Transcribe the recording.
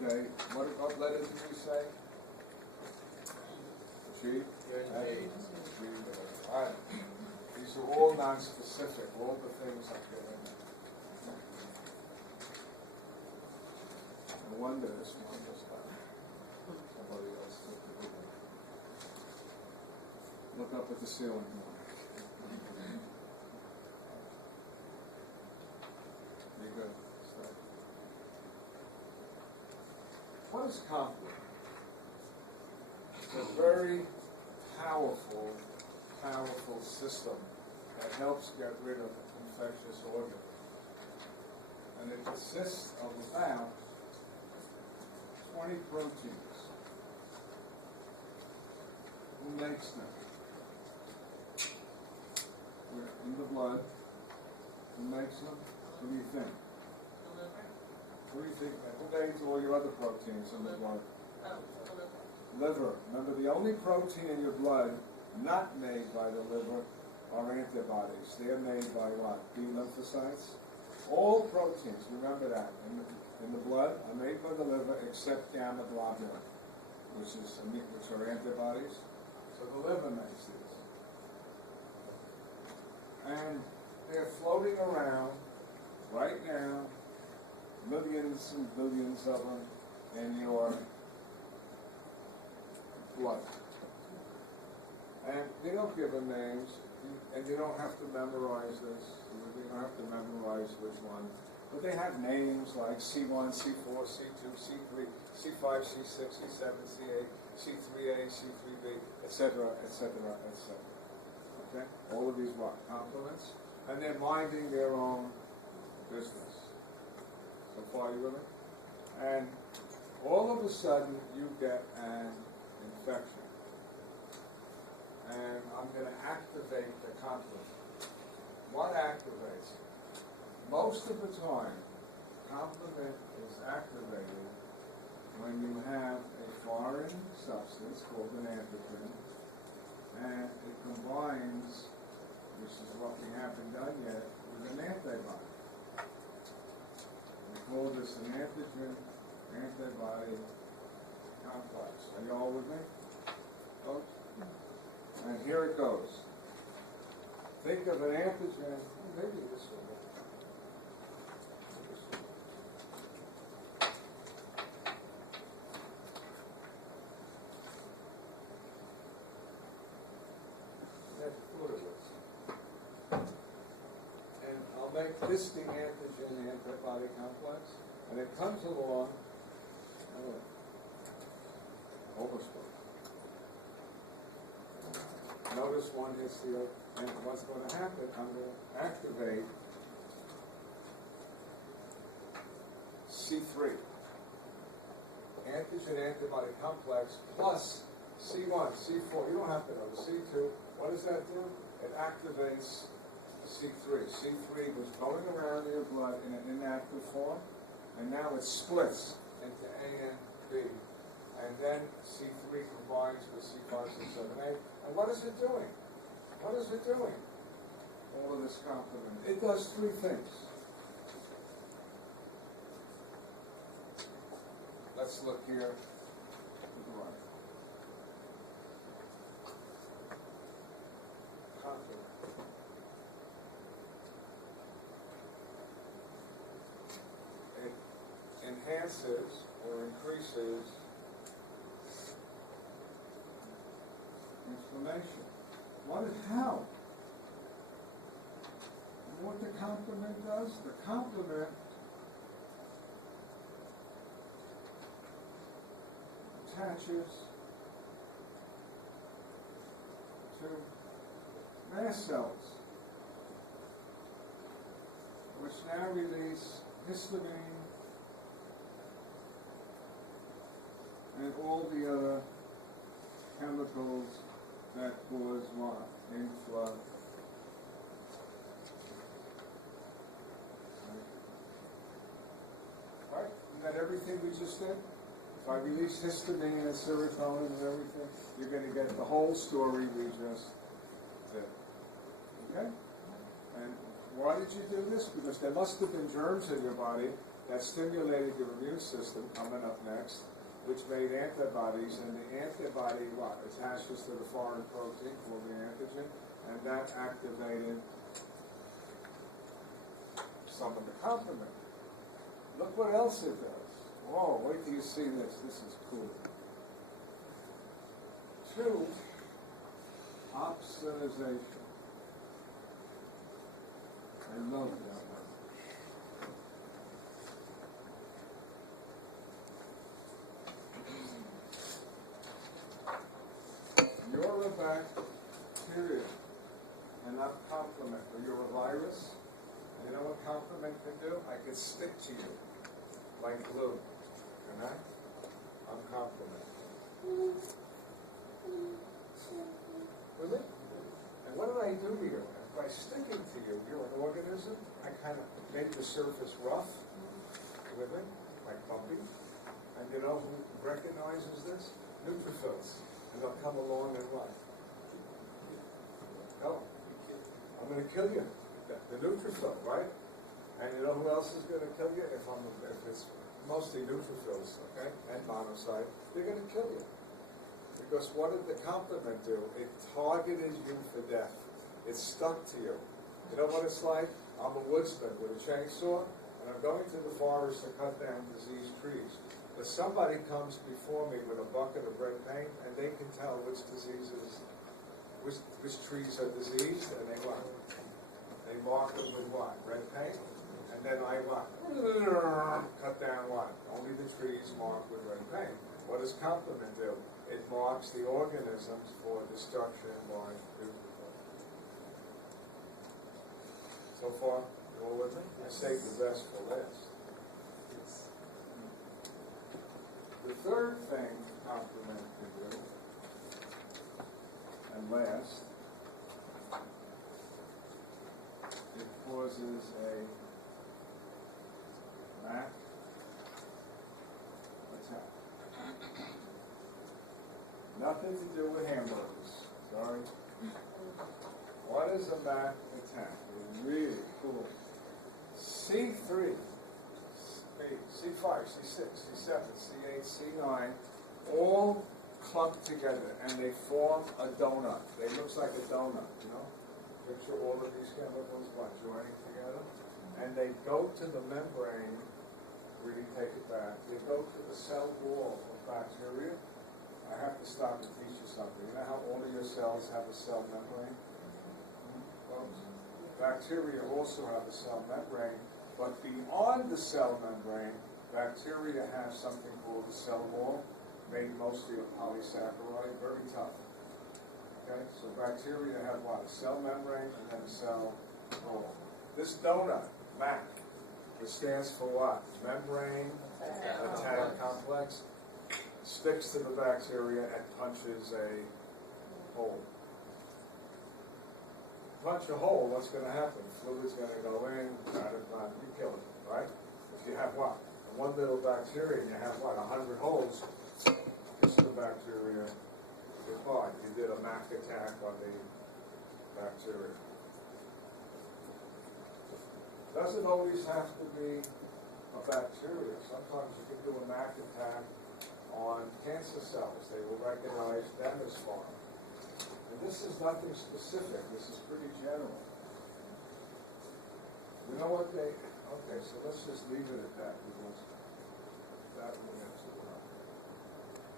Okay, what letter did we say? G? G. All right. These are all non-specific, all the things I get in there. No wonder this one was done. Somebody else took the good one. Look up at the ceiling. Be good. Stay. What is conflict? It's a very powerful system that helps get rid of infectious organisms. And it consists of about 20 proteins. Who makes them? We're in the blood. Who makes them? What do you think? What do you think? Who makes all your other proteins in the blood? Liver. Remember, the only protein in your blood not made by the liver are antibodies. They're made by what? B lymphocytes. All proteins, remember that, in the blood are made by the liver except gamma globulin, which are antibodies. So the liver makes these. And they're floating around right now, millions and billions of them in your blood. And they don't give them names, and you don't have to memorize this. You don't have to memorize which one. But they have names like C1, C4, C2, C3, C5, C6, C7, C8, C3A, C3B, etc., etc., etc. Okay? All of these what? Complements. And they're minding their own business. So far, you with me? And all of a sudden, you get an infection. And I'm going to activate the complement. What activates it? Most of the time, complement is activated when you have a foreign substance called an antigen, and it combines, which is what we haven't done yet, with an antibody. We call this an antigen-antibody complex. Are you all with me, folks? And here it goes. Think of an antigen, maybe this one. And I'll make this the antigen-antibody complex, and it comes along, overspoke. Notice one hits the other, and what's going to happen, I'm going to activate C3, antigen-antibody complex, plus C1, C4, you don't have to know, the C2, what does that do? It activates C3. C3 was going around in your blood in an inactive form, and now it splits into A and B. And then C3 combines with C5, C7, A. And what is it doing? What is it doing? All of this complement. It does three things. Let's look here to the right. Complement. It enhances or increases inflammation. How? And what the complement does? The complement attaches to mast cells, which now release histamine and all the other chemicals that cause what? Inflammation. Right? Isn't that everything we just did? If I release histamine and serotonin and everything, you're going to get the whole story we just did. Okay? And why did you do this? Because there must have been germs in your body that stimulated your immune system, coming up next, which made antibodies, and the antibody, what, attaches to the foreign protein called the antigen, and that activated some of the complement. Look what else it does. Whoa, wait till you see this. This is cool. 2, opsonization. I love that one. You're a bacteria and not complement. Or you're a virus. You know what complement can do? I can stick to you like glue. Can I? I'm complement. Really? And what did I do to you? By sticking to you, you're an organism. I kind of made the surface rough with it, like bumpy. And you know who recognizes this? Neutrophils. And they'll come along and what? No. I'm going to kill you. The neutrophil, right? And you know who else is going to kill you? If it's mostly neutrophils, okay, and monocyte, they're going to kill you. Because what did the complement do? It targeted you for death. It stuck to you. You know what it's like? I'm a woodsman with a chainsaw, and I'm going to the forest to cut down diseased trees. But somebody comes before me with a bucket of red paint, and they can tell which diseases, which trees are diseased, and they what? They mark them with what? Red paint? And then I what? Cut down what? Only the trees marked with red paint. What does complement do? It marks the organisms for destruction by neutrophils. So far, you all with me? I saved the best for last. The third thing complement can do, and last, it causes a MAC attack. Nothing to do with hamburgers. Sorry. What is a MAC attack? It's really cool. C3, C5, C6, C7, C8, C9, all clumped together, and they form a donut. It looks like a donut, you know? Picture all of these chemicals by joining together. And they go to the membrane, really take it back. They go to the cell wall of bacteria. I have to stop and teach you something. You know how all of your cells have a cell membrane? Bacteria also have a cell membrane, but beyond the cell membrane, bacteria have something called the cell wall, made mostly of polysaccharide, very tough. Okay, so bacteria have what? A cell membrane and then a cell wall. This donut, MAC, which stands for what? Membrane attack complex, sticks to the bacteria and punches a hole. Punch a hole, what's going to happen? Fluid's going to go in, you kill it, right? If you have what? One little bacteria and you have what? 100 holes, kiss the bacteria, goodbye. You did a MAC attack on the bacteria. Doesn't always have to be a bacteria. Sometimes you can do a MAC attack on cancer cells. They will recognize them as foreign. And this is nothing specific. This is pretty general. You know what they... Okay, so let's just leave it at that.